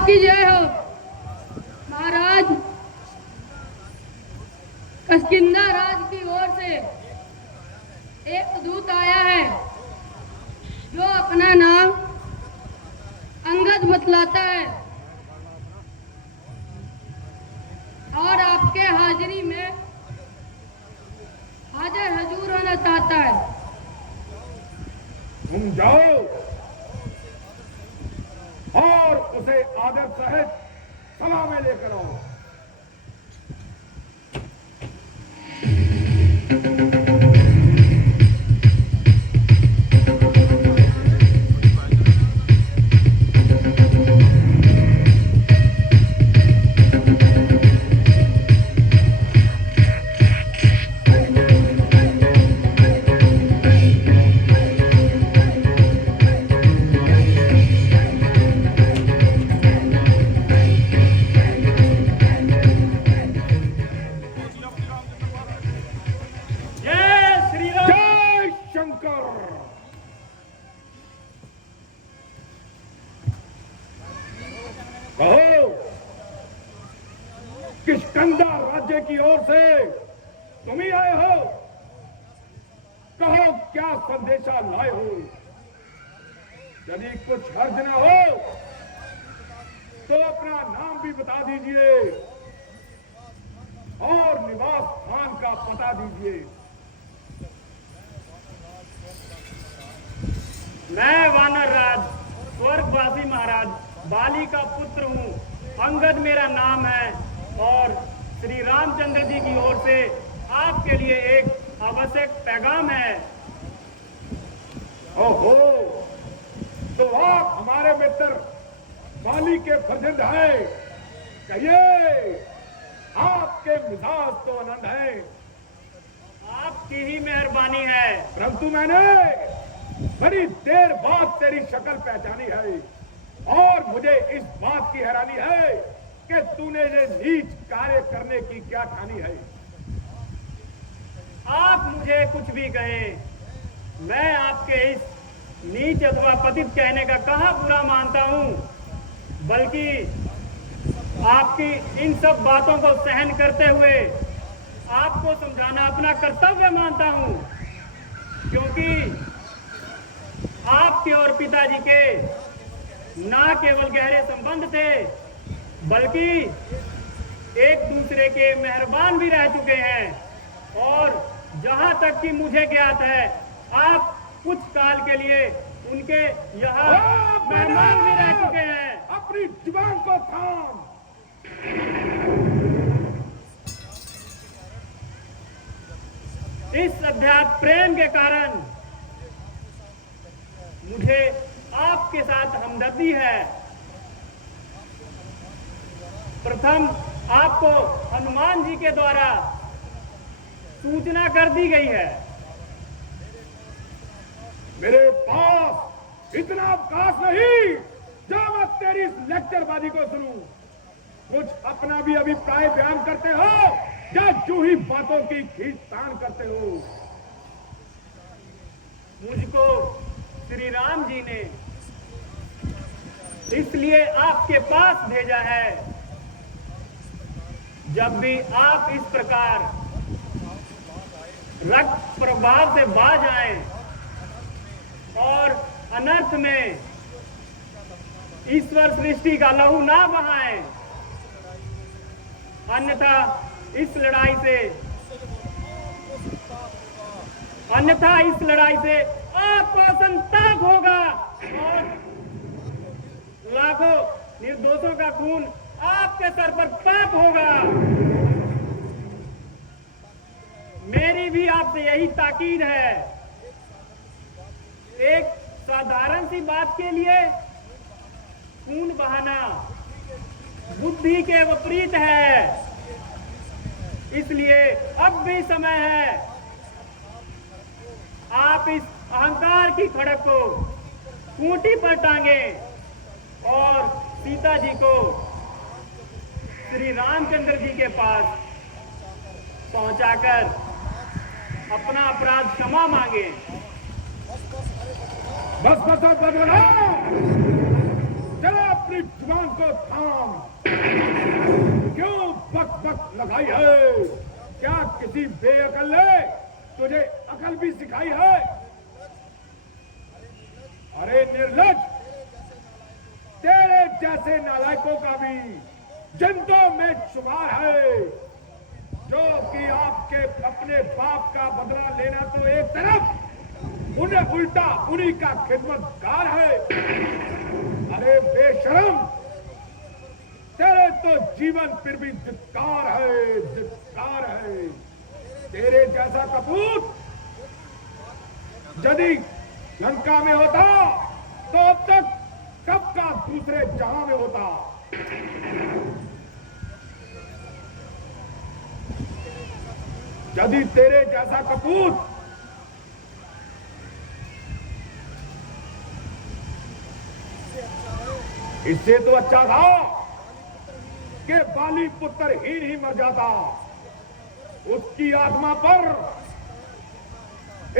आपकी जय हो महाराज। किष्किंधा राज की ओर से एक दूत आया है जो अपना नाम अंगद बतलाता है और आपके हाजिरी में हाजिर हजूर होना चाहता है। तुम जाओ और उसे आदर सहित सभा में लेकर आओ। कहो, किष्किंधा राज्य की ओर से तुम ही आए हो। कहो क्या संदेशा लाए हो। यदि कुछ हर्ज न हो तो अपना नाम भी बता दीजिए और निवास स्थान का पता दीजिए। मैं वानर राज स्वर्गवासी महाराज बाली का पुत्र हूँ। अंगद मेरा नाम है और श्री रामचंद्र जी की ओर से आपके लिए एक आवश्यक पैगाम है। ओहो, तो आप हमारे मित्र बाली के फर्जंद हैं। कहिए, आपके मिजाज तो आनंद है। आपकी ही मेहरबानी है। परंतु मैंने बड़ी देर बाद तेरी शक्ल पहचानी है और मुझे इस बात की हैरानी है कि तूने ये नीच कार्य करने की क्या ठानी है। आप मुझे कुछ भी कहें, मैं आपके इस नीच अथवा पतित कहने का कहाँ बुरा मानता हूँ, बल्कि आपकी इन सब बातों को सहन करते हुए आपको समझाना अपना कर्तव्य मानता हूँ, क्योंकि आपके और पिताजी के ना केवल गहरे संबंध थे बल्कि एक दूसरे के मेहरबान भी रह चुके हैं। और जहां तक कि मुझे ज्ञात है, आप कुछ काल के लिए उनके यहाँ मेहमान भी रह चुके हैं। अपनी जुबान को थाम। इस अध्यात्म प्रेम के कारण मुझे आपके साथ हमदर्दी है। प्रथम आपको हनुमान जी के द्वारा सूचना कर दी गई है। मेरे पास इतना अवकाश नहीं जो मैं तेरी इस लेक्चरबाजी को सुनूं। कुछ अपना भी अभिप्राय बयान करते हो या जूही बातों की खींचतान करते हो। मुझको श्री राम जी ने इसलिए आपके पास भेजा है, जब भी आप इस प्रकार रक्त प्रभाव से बाज आए और अनर्थ में ईश्वर सृष्टि का लहू ना बहाएं, अन्यथा इस लड़ाई से आपको संताप होगा और लाखों निर्दोषों का खून आपके सर पर पाप होगा। मेरी भी आपसे यही ताकीद है। एक साधारण सी बात के लिए खून बहाना बुद्धि के विपरीत है, इसलिए अब भी समय है। आप इस अहंकार की खड़क को खूंटी पर टांगे और सीता जी को श्री रामचंद्र जी के पास पहुंचाकर अपना अपराध क्षमा मांगे। बस बस बस बस जरा अपनी जुबान को थाम। क्यों बक बक लगाई है? क्या किसी बेअकल ने तुझे अकल भी सिखाई है? अरे निर्लज, तेरे जैसे नालायकों का भी जनता में शुमार है, जो कि आपके अपने बाप का बदला लेना तो एक तरफ, उन्हें उल्टा उन्हीं का खिदमतगार है। अरे बेशरम, तेरे तो जीवन फिर भी धिक्कार है, धिक्कार है। तेरे जैसा कपूत यदि लंका में होता तो अब तक कब का दूसरे जहां में होता। यदि तेरे जैसा कपूत इससे तो अच्छा था कि बाली पुत्र ही मर जाता। उसकी आत्मा पर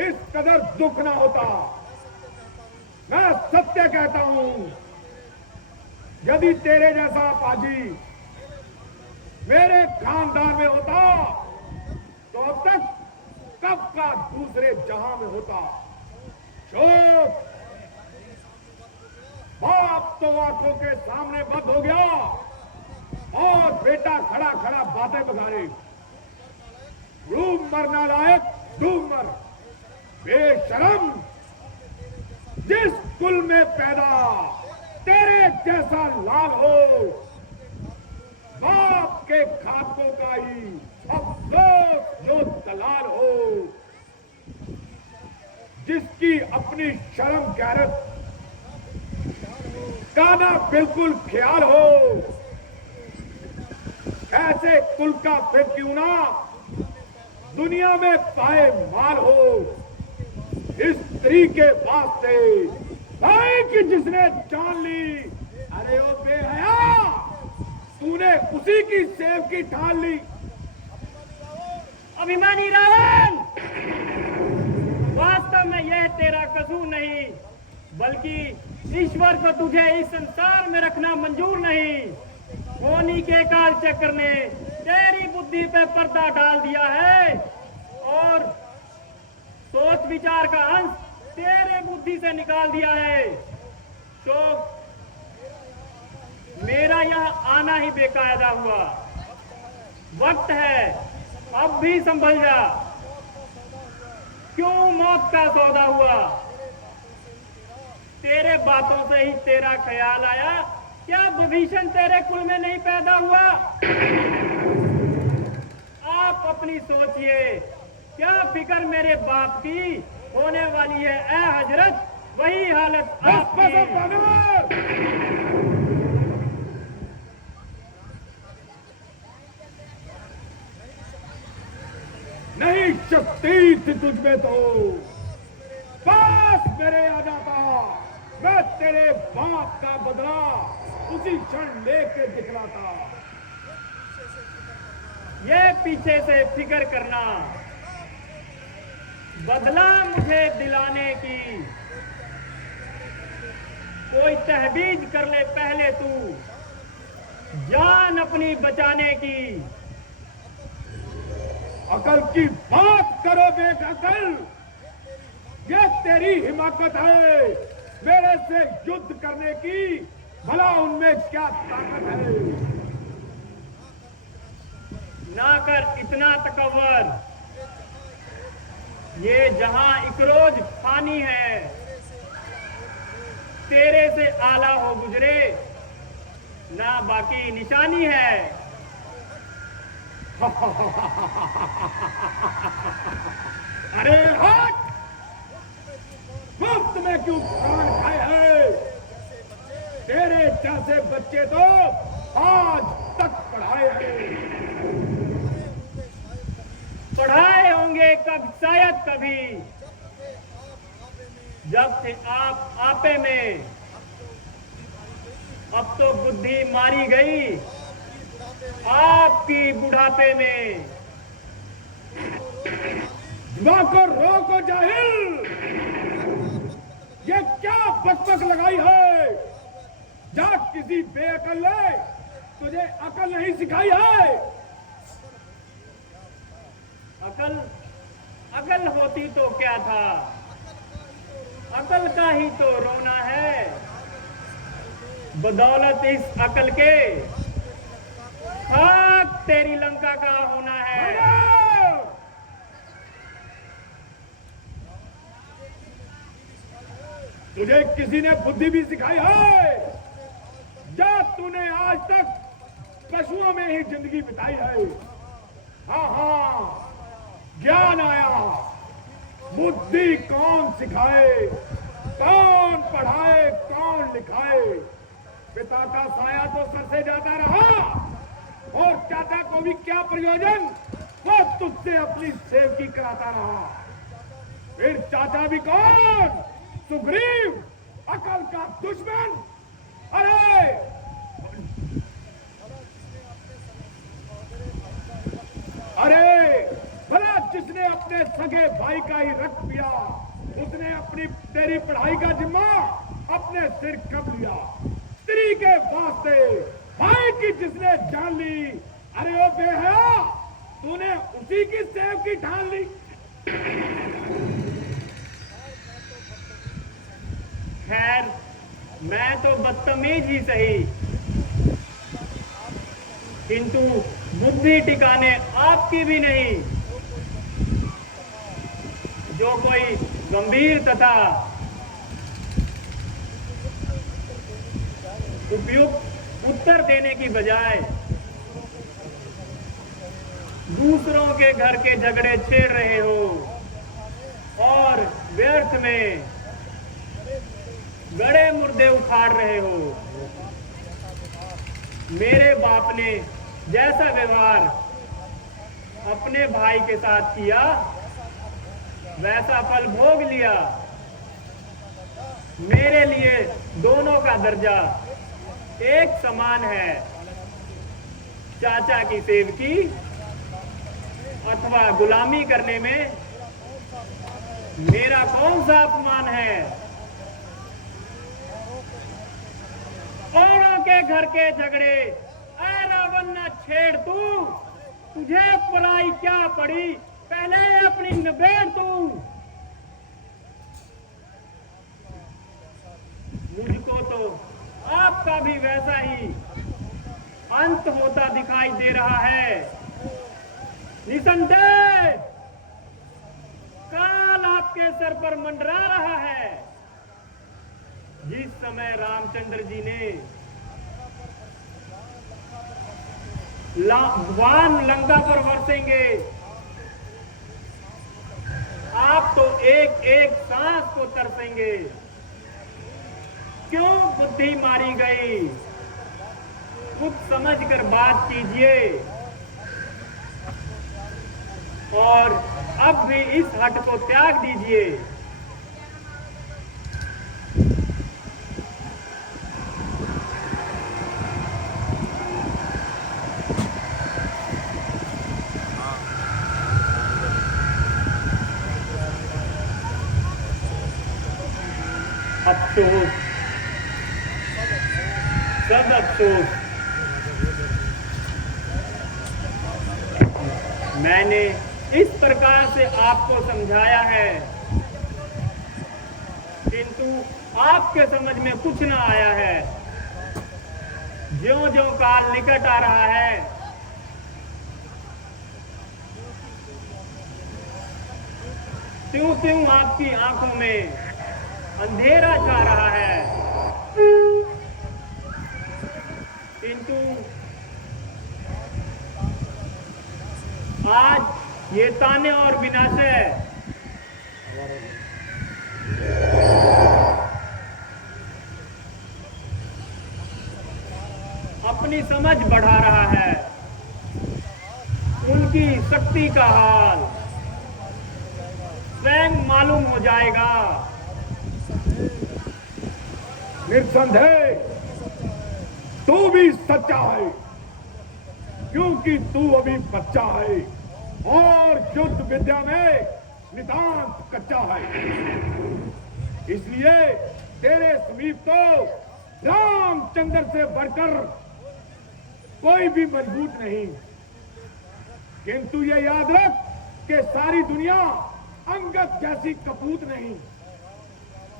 इस कदर दुख ना होता। मैं सत्य कहता हूं, यदि तेरे जैसा पाजी मेरे खानदान में होता तो अब तक कब का दूसरे जहां में होता। शोक, बाप तो आंखों के सामने बंद हो गया और बेटा खड़ा खड़ा बातें बघारे। डूब मरना लायक डूब मर। बेशरम, जिस कुल में पैदा तेरे जैसा लाल हो, बाप के खातों का ही अफसोस जो दलाल हो, जिसकी अपनी शर्म गैरत का ना बिल्कुल ख्याल हो, ऐसे कुल का फिर क्यों ना दुनिया में पाए माल हो। इस स्त्री के वास्ते भाई कि जिसने जान ली, अरे ओ बेहया, तूने उसी की सेव की ठान ली। अभिमानी रावण, वास्तव में यह तेरा कसूर नहीं, बल्कि ईश्वर को तुझे इस संसार में रखना मंजूर नहीं। होनी के काल चक्र ने तेरी बुद्धि पे पर्दा डाल दिया है और सोच विचार का अंश तेरे बुद्धि से निकाल दिया है। तो मेरा यह आना ही बेकायदा हुआ। वक्त है, अब भी संभल जा। क्यों मौत का सौदा हुआ? तेरे बातों से ही तेरा ख्याल आया, क्या विभीषण तेरे कुल में नहीं पैदा हुआ? आप अपनी सोचिए, क्या फिक्र मेरे बाप की होने वाली है? ऐ हजरत, वही हालत आपकी। नहीं शक्ति थी तुझमें तो पास मेरे आ जाता, मैं तेरे बाप का बदला उसी क्षण लेके दिखलाता। ये पीछे से फिक्र करना, बदला मुझे दिलाने की, कोई तहबीज कर ले पहले तू, जान अपनी बचाने की। अकल की बात करो बेअकल, ये तेरी हिमाकत है मेरे से युद्ध करने की, भला उनमें क्या ताकत है? ना कर इतना तकव्वुर, ये जहां इकरोज फानी है, तेरे से आला हो गुजरे ना बाकी निशानी है। अरे हट, मुफ्त में क्यों प्राण खाए हैं? तेरे जैसे बच्चे तो आज तक पढ़ाए हैं। पढ़ाए होंगे कब, शायद कभी, जब थे आप आपे में। अब तो बुद्धि मारी गई आपकी बुढ़ापे में। जुआ को रोको जाहिल, ये क्या बकबक लगाई है? जा किसी बेअकल ने तुझे अकल नहीं सिखाई है। अकल अकल होती तो क्या था, अकल का ही तो रोना है। बदौलत इस अकल के खाक तेरी लंका का होना है। तुझे किसी ने बुद्धि भी सिखाई है? या तूने आज तक पशुओं में ही जिंदगी बिताई है? हाँ हाँ, ज्ञान आया। बुद्धि कौन सिखाए, कौन पढ़ाए, कौन लिखाए? पिता का साया तो सर से जाता रहा, और चाचा को भी क्या प्रयोजन, वो तुझसे अपनी सेवकी कराता रहा। फिर चाचा भी कौन, सुग्रीव, अकल का दुश्मन। अरे भला जिसने अपने सगे भाई का ही रक्त पिया, उसने अपनी तेरी पढ़ाई का जिम्मा अपने सिर कब लिया? स्त्री के वास्ते भाई की जिसने जान ली, अरे ओ बेहया, तूने उसी की सेवकी ठान ली। खैर, मैं तो बदतमीज ही सही, किंतु बुद्धि टिकाने आपकी भी नहीं। जो कोई गंभीर तथा उपयुक्त उत्तर देने की बजाय दूसरों के घर के झगड़े छेड़ रहे हो और व्यर्थ में गड़े मुर्दे उखाड़ रहे हो। मेरे बाप ने जैसा व्यवहार अपने भाई के साथ किया, वैसा फल भोग लिया। मेरे लिए दोनों का दर्जा एक समान है। चाचा की सेवकी अथवा गुलामी करने में मेरा कौन सा अपमान है? औरों के घर के झगड़े ऐ रावण न छेड़ तू, तुझे पराई क्या पड़ी, पहले अपनी निबेड़ तू। मुझको तो आपका भी वैसा ही अंत होता दिखाई दे रहा है। निसंदेह काल आपके सर पर मंडरा रहा है। जिस समय रामचंद्र जी ने वान लंका पर बरसेंगे, आप तो एक एक सांस को तरसेंगे। क्यों बुद्धि मारी गई? कुछ समझकर बात कीजिए और अब भी इस हट को त्याग दीजिए। अफसोस, सब अफसोस। मैंने इस प्रकार से आपको समझाया है, किंतु आपके समझ में कुछ न आया है। ज्यों-ज्यों काल निकट आ रहा है, त्यों-त्यों आपकी आंखों में अंधेरा छा रहा है। किंतु आज ये ताने और विनाशय अपनी समझ बढ़ा रहा है। उनकी शक्ति का हाल स्वयं मालूम हो जाएगा। निस्संदेह तू भी सच्चा है, क्योंकि तू अभी बच्चा है और युद्ध विद्या में नितांत कच्चा है। इसलिए तेरे समीप तो रामचंद्र से बढ़कर कोई भी मजबूत नहीं। किंतु ये याद रख कि सारी दुनिया अंगद जैसी कपूत नहीं।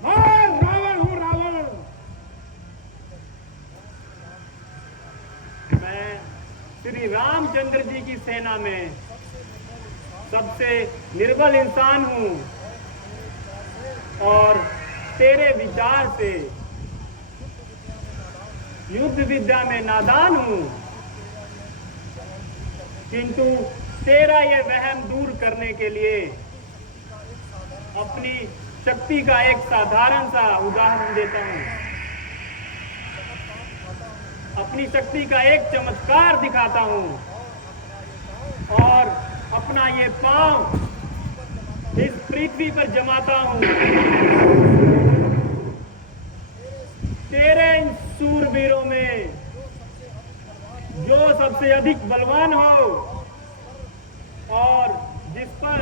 मैं रावण हूं, रावण। मैं श्री रामचंद्र जी की सेना में सबसे निर्बल इंसान हूं और तेरे विचार से युद्ध विद्या में नादान हूं। किंतु तेरा ये वहम दूर करने के लिए अपनी शक्ति का एक साधारण सा उदाहरण देता हूं। अपनी शक्ति का एक चमत्कार दिखाता हूं और अपना ये पांव इस पृथ्वी पर जमाता हूं। तेरे इन सूरवीरों में जो सबसे अधिक बलवान हो और जिस पर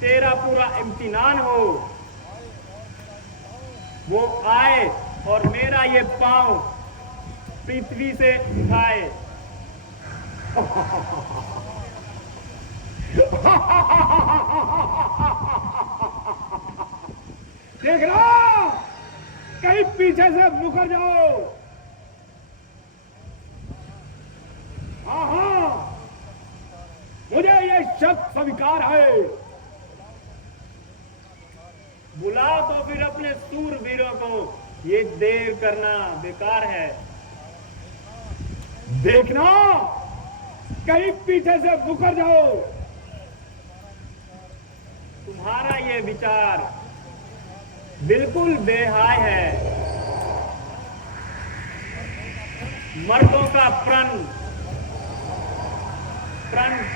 तेरा पूरा इम्तिहान हो, वो आए और मेरा ये पांव पृथ्वी से उठाए। देख रहा, कहीं पीछे से मुकर जाओ। हाँ, मुझे ये शक स्वीकार है। बुलाओ तो फिर अपने सूरवीरों को, ये देर करना बेकार है। देखना, कहीं पीछे से मुकर जाओ। तुम्हारा ये विचार बिल्कुल बेहाय है। मर्दों का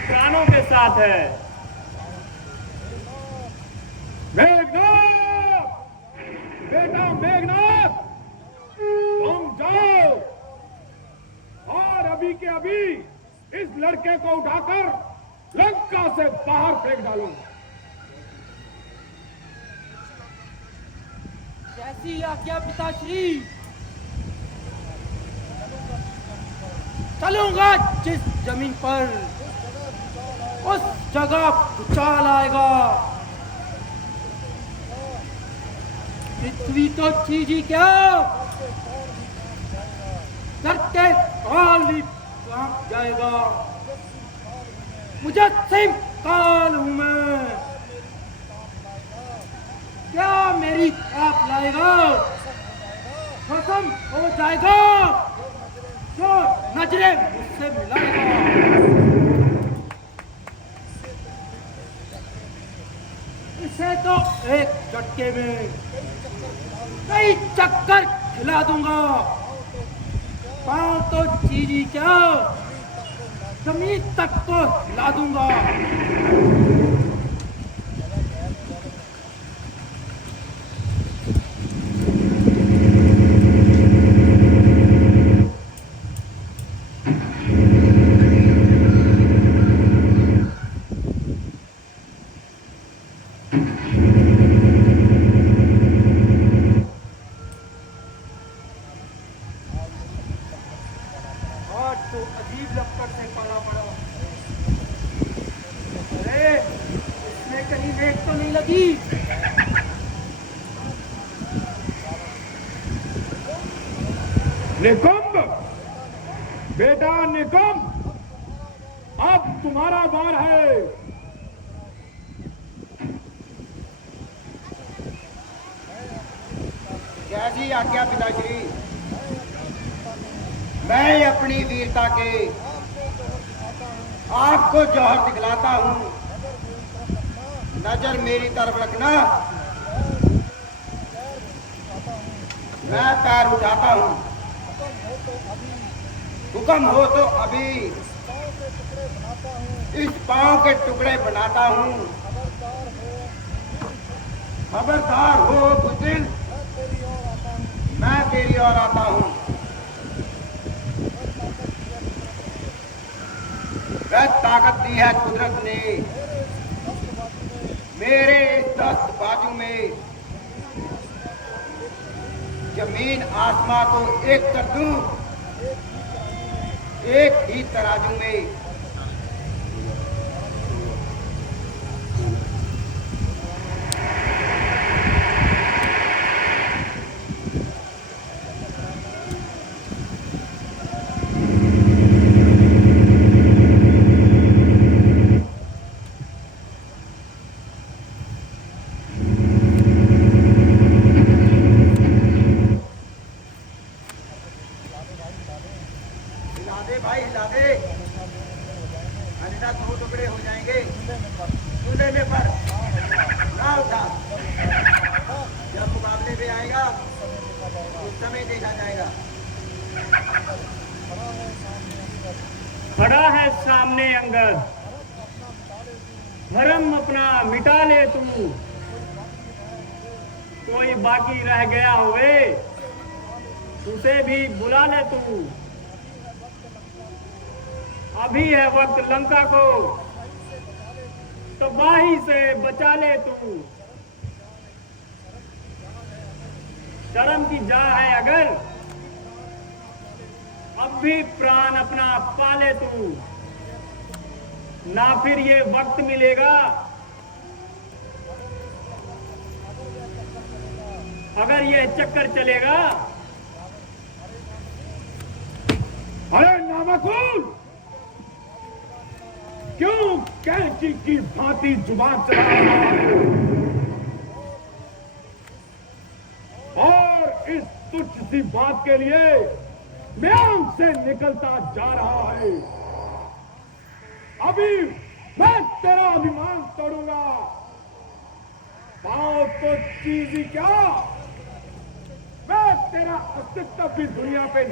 प्राणों के साथ है। मेघनाथ, बेटा मेघनाथ, तुम जाओ और अभी के अभी इस लड़के को उठाकर लंका से बाहर फेंक डालो। जैसी आज्ञा पिताश्री। चलूंगा जिस जमीन पर उस जगह भूचाल आएगा। पृथ्वी तो चीज ही क्या, करके काल भी कांप जाएगा। मुजस्सिम काल हूं मैं, क्या मेरी आप लाएगा? खत्म हो जाएगा जो नजरें मुझसे मिलाएगा। इसे तो एक झटके में कई चक्कर खिला दूंगा। पांव तो चीजी क्या, जमीन तक को हिला दूंगा। तो अजीब लपट से पाला पड़ा। अरे इसमें कहीं नेक तो नहीं लगी? निकुंभ, बेटा निकुंभ, अब तुम्हारा बार है। जैसी आज्ञा पिताश्री। मैं अपनी वीरता के आपको जौहर दिखलाता हूं। नजर मेरी तरफ रखना। मैं पैर उठाता हूं, हुक्म हो तो अभी इस पांव के टुकड़े बनाता हूं। खबरदार हो बुज़दिल, मैं तेरी ओर आता हूं। वह ताकत दी है कुदरत ने मेरे इस दस्त बाजू में। जमीन आसमां को एक कर दूं, एक ही तराजू में। हिला दे भाई, हिला दे, अन्यथा 2 टुकड़े हो जाएंगे। चूल्हे में पर ना उठा। जब मुकाबले में आएगा उस समय देखा जाएगा। खड़ा है सामने अंगद, धर्म अपना मिटा ले तू, कोई बाकी रह गया हुए उसे भी बुला ले तू। अभी है वक्त लंका को तबाही से बचा ले तू। शर्म की जा है अगर अब भी प्राण अपना पाले तू, ना फिर ये वक्त मिलेगा अगर ये चक्कर चलेगा। अरे नामकुल, क्यों कैंची की भांति जुबान चला रहा है और इस तुच्छ सी बात के लिए म्यान से निकलता जा रहा है। अभी मैं तेरा अभिमान तोड़ूंगा। पाओ तो चीज ही क्या, मैं तेरा अस्तित्व भी दुनिया पे